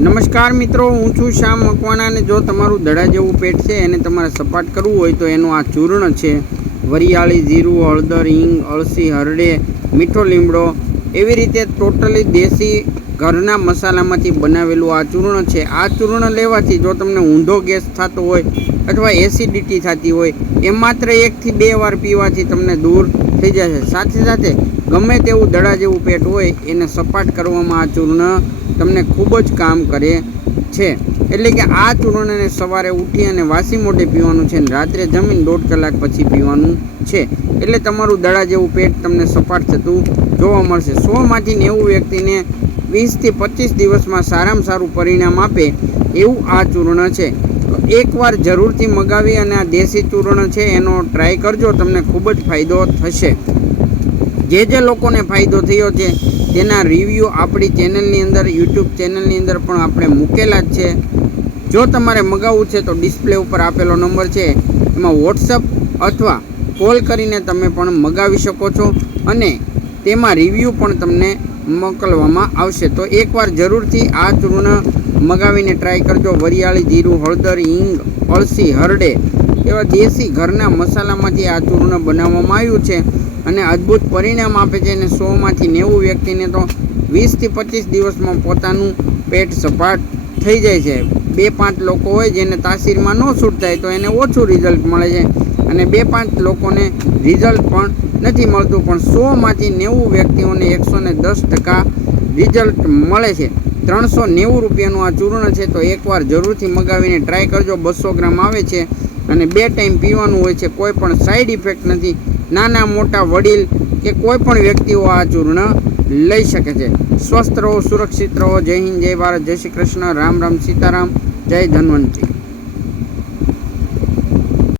નમસ્કાર મિત્રો, હું છું શ્યામ મકવાણા અને જો તમારું દડા જેવું પેટ છે એને તમારે સપાટ કરવું હોય તો એનું આ ચૂર્ણ છે. વરિયાળી, જીરું, હળદર, હિંગ, અળસી, હરડે, મીઠો લીમડો, એવી રીતે ટોટલી દેશી ઘરના મસાલામાંથી બનાવેલું આ ચૂર્ણ છે. આ ચૂર્ણ લેવાથી જો તમને ઊંધો ગેસ થતો હોય અથવા એસિડિટી થતી હોય એ માત્ર 1 થી 2 વાર પીવાથી તમને દૂર થઈ જશે. સાથે સાથે ગમે તેવું દડા જેવું પેટ હોય એને સપાટ કરવામાં આ ચૂર્ણ તમને ખૂબ જ કામ કરે છે. એટલે કે આ ચૂર્ણને સવારે ઉઠી અને વાસી મોઢે પીવાનું છે અને રાત્રે જમીને 1.5 કલાક પછી પીવાનું છે. એટલે તમારું દડા જેવું પેટ તમને સપાટ થતું જોવા મળશે. 100માંથી 90 વ્યક્તિને 20 થી 25 દિવસમાં સારામાં સારું પરિણામ આપે એવું આ ચૂર્ણ છે. એકવાર જરૂરથી મગાવી અને આ દેશી ચૂર્ણ છે એનો ટ્રાય કરજો, તમને ખૂબ જ ફાયદો થશે. જે લોકોને ફાયદો થયો છે તેના રિવ્યૂ આપણી ચેનલની અંદર, યુટ્યુબ ચેનલની અંદર પણ આપણે મૂકેલા જ છે. જો તમારે મગાવવું છે તો ડિસ્પ્લે ઉપર આપેલો નંબર છે એમાં વોટ્સઅપ અથવા કોલ કરીને તમે પણ મગાવી શકો છો અને તેમાં રિવ્યૂ પણ તમને મોકલવામાં આવશે. તો એકવાર જરૂરથી આ ચૂર્ણ મગાવીને ટ્રાય કરજો. વરિયાળી, જીરું, હળદર, હિંગ, અળસી, હરડે એવા દેશી ઘરના મસાલામાંથી આ ચૂર્ણ બનાવવામાં આવ્યું છે અને અદ્ભુત પરિણામ આપે છે. અને 100માંથી 90 વ્યક્તિને તો 20 થી 25 દિવસમાં પોતાનું પેટ સપાટ થઈ જાય છે. 2-5 લોકો હોય જેને તાસીરમાં ન છૂટ થાય તો એને ઓછું રિઝલ્ટ મળે છે અને 2-5 લોકોને રિઝલ્ટ પણ નથી મળતું, પણ 100માંથી 90 વ્યક્તિઓને 110% રિઝલ્ટ મળે છે. 390 રૂપિયાનું આ ચૂર્ણ છે. તો એકવાર જરૂરથી મગાવીને ટ્રાય કરજો. 200 ગ્રામ આવે છે અને 2 ટાઈમ પીવાનું હોય છે. કોઈ પણ સાઈડ ઇફેક્ટ નથી. નાના મોટા વડીલ કે કોઈ પણ વ્યક્તિઓ આ ચૂર્ણ લઈ શકે છે. સ્વસ્થ રહો, સુરક્ષિત રહો. જય હિન્દ, જય ભારત, જય શ્રી કૃષ્ણ, રામ રામ, સીતારામ, જય ધન્વંતરી.